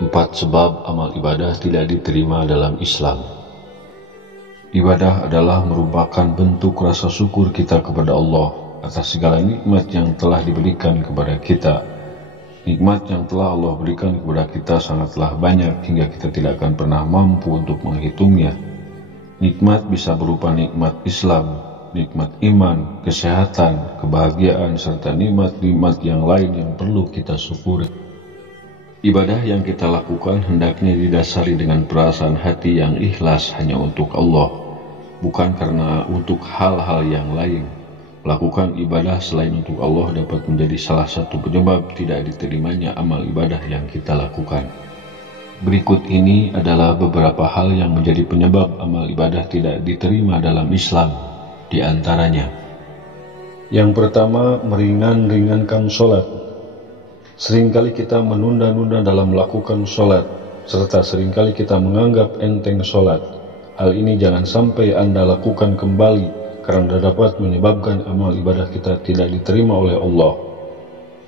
4 sebab amal ibadah tidak diterima dalam Islam. Ibadah adalah merupakan bentuk rasa syukur kita kepada Allah atas segala nikmat yang telah diberikan kepada kita. Nikmat yang telah Allah berikan kepada kita sangatlah banyak hingga kita tidak akan pernah mampu untuk menghitungnya. Nikmat bisa berupa nikmat Islam, nikmat iman, kesehatan, kebahagiaan, serta nikmat-nikmat yang lain yang perlu kita syukuri. Ibadah yang kita lakukan hendaknya didasari dengan perasaan hati yang ikhlas hanya untuk Allah, bukan karena untuk hal-hal yang lain. Melakukan ibadah selain untuk Allah dapat menjadi salah satu penyebab tidak diterimanya amal ibadah yang kita lakukan. Berikut ini adalah beberapa hal yang menjadi penyebab amal ibadah tidak diterima dalam Islam. Di antaranya, yang pertama, meringan-ringankan sholat. Seringkali kita menunda-nunda dalam melakukan sholat, serta seringkali kita menganggap enteng sholat. Hal ini jangan sampai Anda lakukan kembali, karena dapat menyebabkan amal ibadah kita tidak diterima oleh Allah.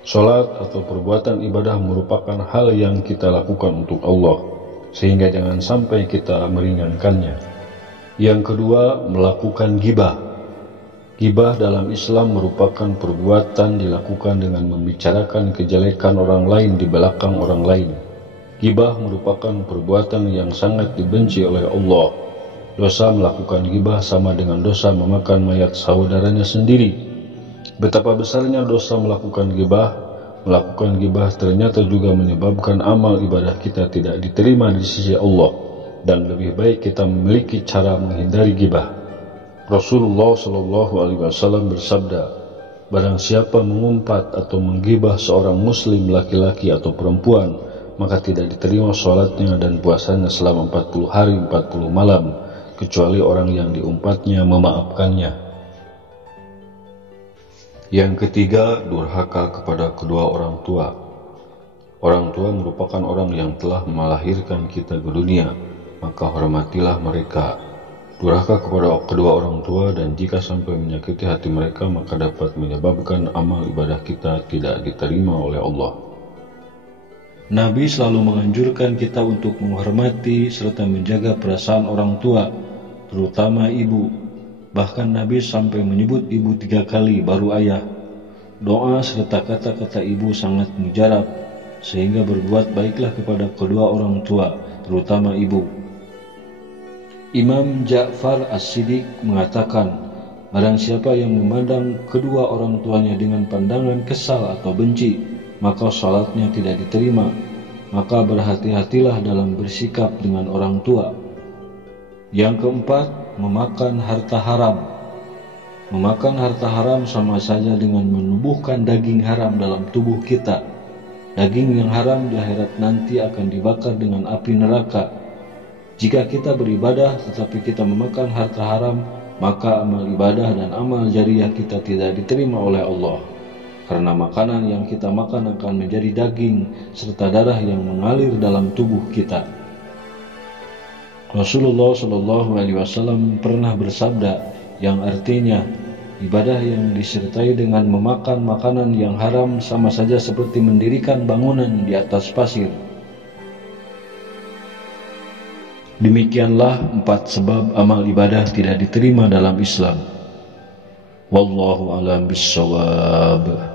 Sholat atau perbuatan ibadah merupakan hal yang kita lakukan untuk Allah, sehingga jangan sampai kita meringankannya. Yang kedua, melakukan ghibah. Ghibah dalam Islam merupakan perbuatan dilakukan dengan membicarakan kejelekan orang lain di belakang orang lain. Ghibah merupakan perbuatan yang sangat dibenci oleh Allah. Dosa melakukan ghibah sama dengan dosa memakan mayat saudaranya sendiri. Betapa besarnya dosa melakukan ghibah. Melakukan ghibah ternyata juga menyebabkan amal ibadah kita tidak diterima di sisi Allah, dan lebih baik kita memiliki cara menghindari ghibah. Rasulullah SAW bersabda, barang siapa mengumpat atau menggibah seorang muslim laki-laki atau perempuan, maka tidak diterima sholatnya dan puasanya selama 40 hari 40 malam, kecuali orang yang diumpatnya memaafkannya. Yang ketiga, durhaka kepada kedua orang tua. Orang tua merupakan orang yang telah melahirkan kita ke dunia, maka hormatilah mereka. Durhaka kepada kedua orang tua dan jika sampai menyakiti hati mereka, maka dapat menyebabkan amal ibadah kita tidak diterima oleh Allah. Nabi selalu menganjurkan kita untuk menghormati serta menjaga perasaan orang tua, terutama ibu. Bahkan Nabi sampai menyebut ibu 3 kali baru ayah. Doa serta kata-kata ibu sangat mujarab, sehingga berbuat baiklah kepada kedua orang tua, terutama ibu. Imam Ja'far As-Siddiq mengatakan, barang siapa yang memandang kedua orang tuanya dengan pandangan kesal atau benci, maka salatnya tidak diterima. Maka berhati-hatilah dalam bersikap dengan orang tua. Yang keempat, memakan harta haram. Memakan harta haram sama saja dengan menubuhkan daging haram dalam tubuh kita. Daging yang haram di akhirat nanti akan dibakar dengan api neraka. Jika kita beribadah tetapi kita memakan harta haram, maka amal ibadah dan amal jariah kita tidak diterima oleh Allah. Karena makanan yang kita makan akan menjadi daging serta darah yang mengalir dalam tubuh kita. Rasulullah SAW pernah bersabda yang artinya, ibadah yang disertai dengan memakan makanan yang haram sama saja seperti mendirikan bangunan di atas pasir. Demikianlah 4 sebab amal ibadah tidak diterima dalam Islam. Wallahu a'lam bishawab.